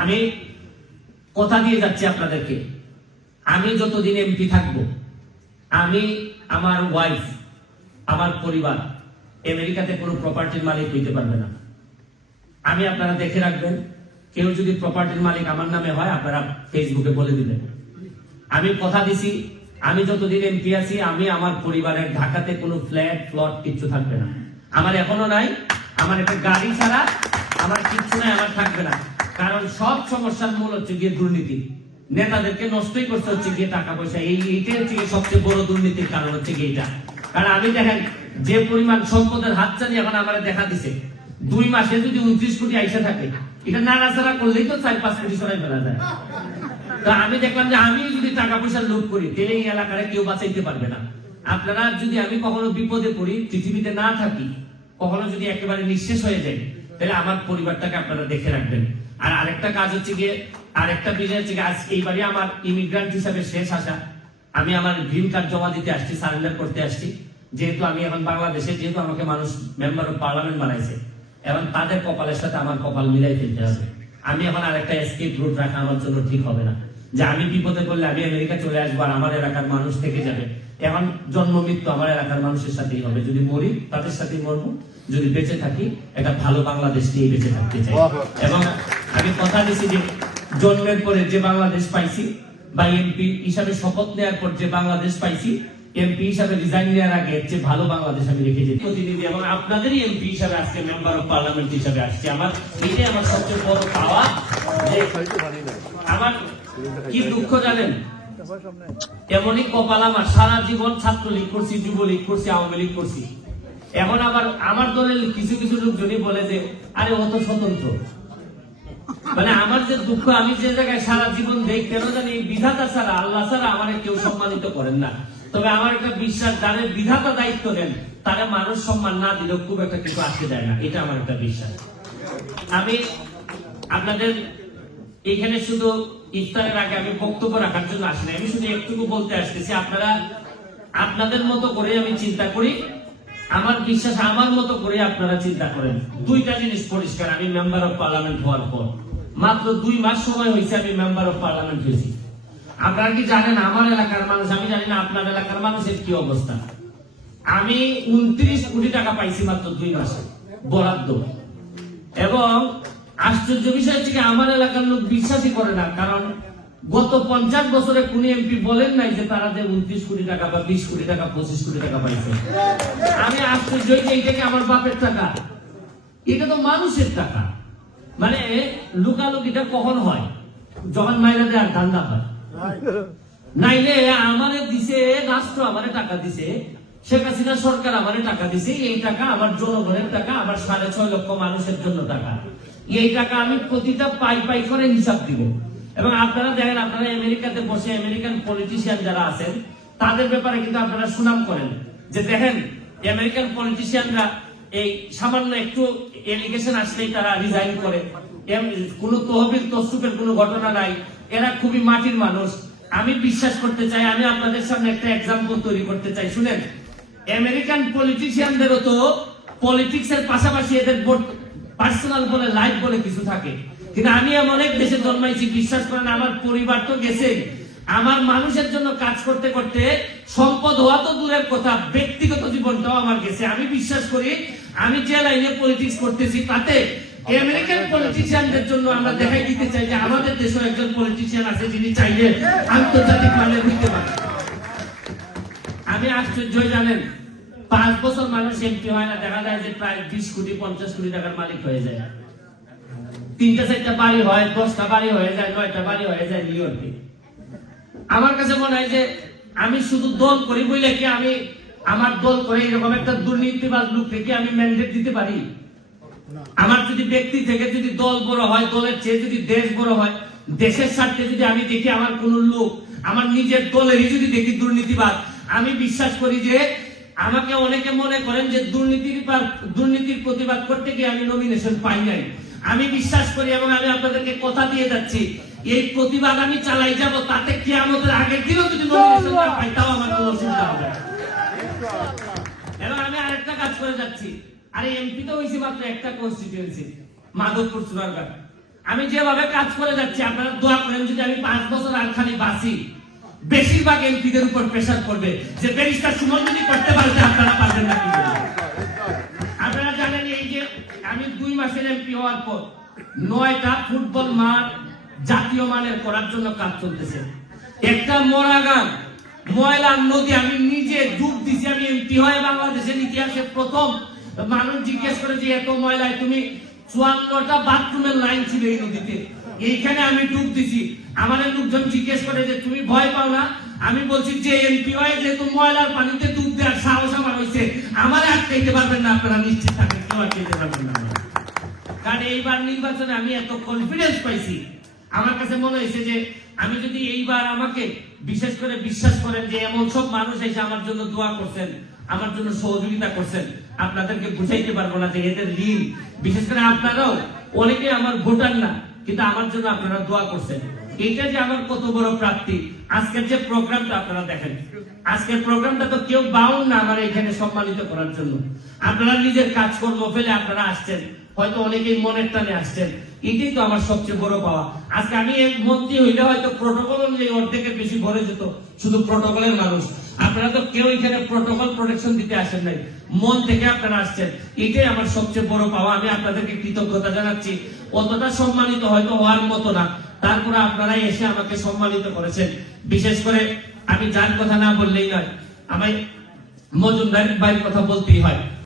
আমি কথা দিয়ে যাচ্ছি আপনাদেরকে, আমি যতদিন এমপি থাকবো, আমি, আমার ওয়াইফ, আমার পরিবার আমেরিকাতে কোনো প্রপার্টির মালিক হইতে পারবে না। আমি, আপনারা দেখে রাখবেন, কেউ যদি প্রপার্টির মালিক আমার নামে হয় আপনারা ফেসবুকে বলে দিবেন। আমি কথা দিছি, আমি যতদিন এমপি আছি, আমি আমার পরিবারের ঢাকাতে কোনো ফ্ল্যাট প্লট কিচ্ছু থাকবে না। আমার এখনো নাই, আমার একটা গাড়ি ছাড়া আমার কিচ্ছু নাই, আমার থাকবে না। কারণ সব সমস্যার মূল হচ্ছে গিয়ে দুর্নীতি। নেতাদেরকে নষ্টই করতে হচ্ছে গিয়ে টাকা পয়সা, এইটাই হচ্ছে গিয়ে সবচেয়ে বড় দুর্নীতির কারণ হচ্ছে গিয়ে এটা। কারণ আমি দেখেন যে পরিমাণ সম্পদের হাতছানি এখন আমার দেখা দিছে, 2 মাসে যদি 29 কোটি আইসা থাকে, এটা নাড়াচাড়া করলেই তো 4-5 কোটি সরাই ফেলা যায়। তো আমি দেখলাম যে আমি যদি টাকা পয়সা লুট করি, তাহলে এই এলাকায় কেউ বাঁচাইতে পারবে না। আপনারা যদি, আমি কখনো বিপদে পড়ি, পৃথিবীতে না থাকি, কখনো যদি একেবারে নিঃশেষ হয়ে যায়, তাহলে আমার পরিবারটাকে আপনারা দেখে রাখবেন। আর আরেকটা কাজ হচ্ছে গিয়ে, আরেকটা বিষয় হচ্ছে গিয়ে, আজ এইবারই আমার ইমিগ্রান্ট হিসাবে শেষ আসা। আমি আমার গ্রিন কার্ড জমা দিতে আসছি, সারেন্ডার করতে আসছি। যেহেতু আমি এখন বাংলাদেশে, যেহেতু আমাকে মানুষ মেম্বার অফ পার্লামেন্ট বানাইছে, এবং তাদের কপালের সাথে আমার কপাল মিলাই ফেলতে হবে। আমি এখন আরেকটা এসকেপ রুট রাখা আমার জন্য ঠিক হবে না, যে আমি বিপদে পড়লে আমি আমেরিকা চলে আসবো আর আমার এলাকার মানুষ থেকে যাবে। এখন জন্ম মৃত্যু আমার এলাকার মানুষের সাথেই হবে। যদি মরি তাদের সাথেই মরবো, যদি বেঁচে থাকি একটা ভালো বাংলাদেশ নিয়ে বেঁচে থাকতে চাই। এবং আমি কথা দিচ্ছি যে জন্মের পরে যে বাংলাদেশ পাইছি, বা এমপি হিসাবে শপথ নেওয়ার পর যে বাংলাদেশ পাইছি, এমপি হিসাবে রিজাইন নেওয়ার আগে যে ভালো বাংলাদেশ আমি রেখেছি প্রতিনিধি, এবং আপনাদেরই এমপি হিসাবে আজকে মেম্বার অফ পার্লামেন্ট হিসাবে আসছি। আমার এইটাই আমার সবচেয়ে বড় পাওয়া। আমার কি দুঃখ জানেন, এমনই কপাল আমার, সারা জীবন ছাত্রলীগ করছি, যুবলীগ করছি, আওয়ামী লীগ করছি। এখন আবার আমার দলের কিছু কিছু লোকজনই বলে যে আরে ও তো স্বতন্ত্র। মানে আমার যে দুঃখ, আমি যে জায়গায় সারা জীবন দেখ, কেন জানি বিধাতা ছাড়া, আল্লাহ ছাড়া আমার কেউ সম্মানিত করেন না। তবে আমার একটা বিশ্বাস, যাদের বিধাতা দায়িত্ব দেন তারা মানুষ সম্মান না দিলেও খুব একটা কিছু আটকে দেয় না, এটা আমার একটা বিশ্বাস। আমি আপনাদের এখানে শুধু ইফতারের আগে আমি বক্তব্য রাখার জন্য আসি না, আমি শুধু একটুকু বলতে আসতেছি, আপনারা আপনাদের মতো করে আমি চিন্তা করি, আমার বিশ্বাস আমার মতো করে আপনারা চিন্তা করেন। 2টা জিনিস পরিষ্কার, আমি মেম্বার অফ পার্লামেন্ট হওয়ার পর মাত্র 2 মাস সময় হয়েছে আমি মেম্বার অফ পার্লামেন্ট হয়েছি। আপনারা কি জানেন আমার এলাকার মানুষ, আমি জানি না আপনার এলাকার মানুষের কি অবস্থা। আমি 29 কোটি টাকা পাইছি মাত্র 2 মাসে বরাদ্দ। এবং আশ্চর্য বিষয় হচ্ছে আমার এলাকার লোক বিশ্বাসই করে না, কারণ গত 50 বছরে কোন এমপি বলেন নাই যে তারা যে 29 কোটি টাকা বা 20 কোটি টাকা 25 কোটি টাকা পাইছে। আমি আশ্চর্য যে এইটাকে আমার বাপের টাকা, এটা তো মানুষের টাকা। মানে লুকালুকিটা কখন হয়, যখন মাইরা দেওয়ার ধান্দা হয়। নাইলে আমারে দিছে রাষ্ট্র, আমারে টাকা দিছে, শেখ হাসিনা সরকার আমারে টাকা দিছে, এই টাকা আমার জনগণের টাকা, আমার 6.5 লক্ষ মানুষের জন্য টাকা। এই টাকা আমি প্রতিটা পাই পাই করে হিসাব দিব। এবং আপনারা দেখেন, আপনারা আমেরিকাতে বসে আমেরিকান পলিটিশিয়ান যারা আছেন তাদের ব্যাপারে কিন্তু আপনারা সুনাম করেন, যে দেখেন আমেরিকান পলিটিশিয়ানরা এই সামান্য একটু এলিগেশন আসলেই তারা রিজাইন করে, কোনো তহবিল তসরুপের কোনো ঘটনা নাই, এরা খুবই মাটির মানুষ। আমি বিশ্বাস করতে চাই, আমি আপনাদের সামনে একটা এক্সাম্পল তৈরি করতে চাই, শুনেন। আমেরিকান পলিটিশিয়ানদেরও তো পলিটিক্স এর পাশাপাশি এদের পার্সোনাল বলে, লাইফ বলে কিছু থাকে। কিন্তু আমি অনেক দেশে জন্মাইছি, বিশ্বাস করেন আমার পরিবার তো গেছে, আমার মানুষের জন্য কাজ করতে করতে সম্পদ হওয়া তো দূরের কথা, ব্যক্তিগত জীবনটাও আমার গেছে। আমি বিশ্বাস করি আমি যে লাইনে পলিটিক্স করতেছি তাতে আমেরিকান পলিটিশিয়ানদের জন্য আমরা দেখাই দিতে চাই যে আমাদের দেশেও একজন পলিটিশিয়ান আছে যিনি চাইলে আন্তর্জাতিক মানে বুঝতে পারে। আমি আশ্চর্য জানেন, 5 বছর মানুষ এমপি হয় না, দেখা যায় যে প্রায় 20 কোটি 50 কোটি টাকার মালিক হয়ে যায়। 3টা 4টা বাড়ি হয়, 10টা বাড়ি হয়ে যায়, 9টা বাড়ি হয়ে যায় নিউ ইয়র্কে। আমার কাছে মনে হয় যে আমি শুধু দল করি বলে কি আমি আমার দল করে এরকম একটা দুর্নীতিবাজ লোক থেকে আমি ম্যান্ডেট দিতে পারি? আমার যদি ব্যক্তি থেকে যদি দল বড় হয়, দলের চেয়ে যদি দেশ বড় হয়, দেশের স্বার্থে যদি আমি দেখি আমার কোন লোক আমার নিজের দলেরই যদি দেখি দুর্নীতিবাদ, আমি বিশ্বাস করি যে আমাকে অনেকে মনে করেন যে দুর্নীতির প্রতিবাদ করতে গিয়ে আমি নমিনেশন পাই নাই। আমি বিশ্বাস করি এবং আমি আপনাদেরকে কথা দিয়ে যাচ্ছি, এই প্রতিবাদ আমি চালাই যাব, তাতে কি আমাদের আগের দিনও যদি নমিনেশন না পাই তাও আমার কোনো অসুবিধা হবে না। এবং আমি আরেকটা কাজ করে যাচ্ছি, আরে এমপি তো হয়েছি মাত্র একটা কনস্টিটিউয়েন্সি, মাধবপুর চুনারঘাট। আমি যেভাবে কাজ করে যাচ্ছি আপনারা দোয়া করেন, যদি আমি 5 বছর আর খালি বাঁচি, বেশিরভাগ এমপিদের উপর প্রেসার করবে যে ব্যারিস্টার সুমন যদি করতে পারছে আপনারা পারবেন না কি করবেন। আপনারা জানেন এই যে আমি 2 মাসের এমপি হওয়ার পর 9টা ফুটবল মাঠ জাতীয় মানের করার জন্য কাজ চলতেছে। একটা মরাগান ময়লার নদী আমি নিজে ডুব দিছি। আমি এমপি হয়ে বাংলাদেশের ইতিহাসে প্রথম মানুষ জিজ্ঞেস করে যে এত ময়লায় তুমি 54টা বাথরুমের লাইন ছিল এই নদীতে, এইখানে আমি ডুব দিছি। আমাদের লোকজন জিজ্ঞেস করে যে তুমি ভয় পাও না? আমি বলছি যে এমপি হয়ে যেহেতু ময়লার পানিতে ডুব দেওয়ার সাহস আমার হয়েছে, আমার আটকাইতে পারবেন না, আপনারা নিশ্চিত থাকেন, কেউ আটকাইতে পারবেন না। কারণ এইবার নির্বাচনে আমি এত কনফিডেন্স পাইছি, আমার কাছে মনে হয়েছে যে আমি যদি এইবার আমাকে বিশেষ করে বিশ্বাস করেন যে এমন সব মানুষ এসে আমার জন্য দোয়া করছেন, আমার জন্য সহযোগিতা করছেন, আপনাদেরকে বুঝাইতে পারবো না যে এদের ঋণ। বিশেষ করে আপনারাও অনেকে আমার ভোটার না, কিন্তু আমার জন্য আপনারা দোয়া করছেন। এটা যে আমার কত বড় প্রাপ্তি। আজকের যে প্রোগ্রামটা আপনারা দেখেন, আজকের প্রোগ্রামটা তো কেউ বাউন না আমার এখানে সম্মানিত করার জন্য। আপনারা নিজের কাজকর্ম ফেলে আপনারা আসছেন, হয়তো অনেকেই মনের টানে আসছেন, এটাই তো আমার সবচেয়ে বড় পাওয়া। আজকে আমি এক মন্ত্রী হইলে হয়তো প্রোটোকল অনুযায়ী অর্ধেকের বেশি ভরে যেত, শুধু প্রোটোকলের মানুষ। আপনারা তো কেউ এখানে প্রোটোকল প্রোটেকশন দিতে আসেন নাই, মন থেকে আপনারা আসছেন, এটাই আমার সবচেয়ে বড় পাওয়া। আমি আপনাদেরকে কৃতজ্ঞতা জানাচ্ছি। অতটা সম্মানিত হয়তো হওয়ার মতো না, তারপরে আপনারা এসে আমাকে সম্মানিত করেছেন। বিশেষ করে আমি যার কথা না বললেই নয়, আমি মজুমদার ভাইয়ের কথা বলতেই হয়।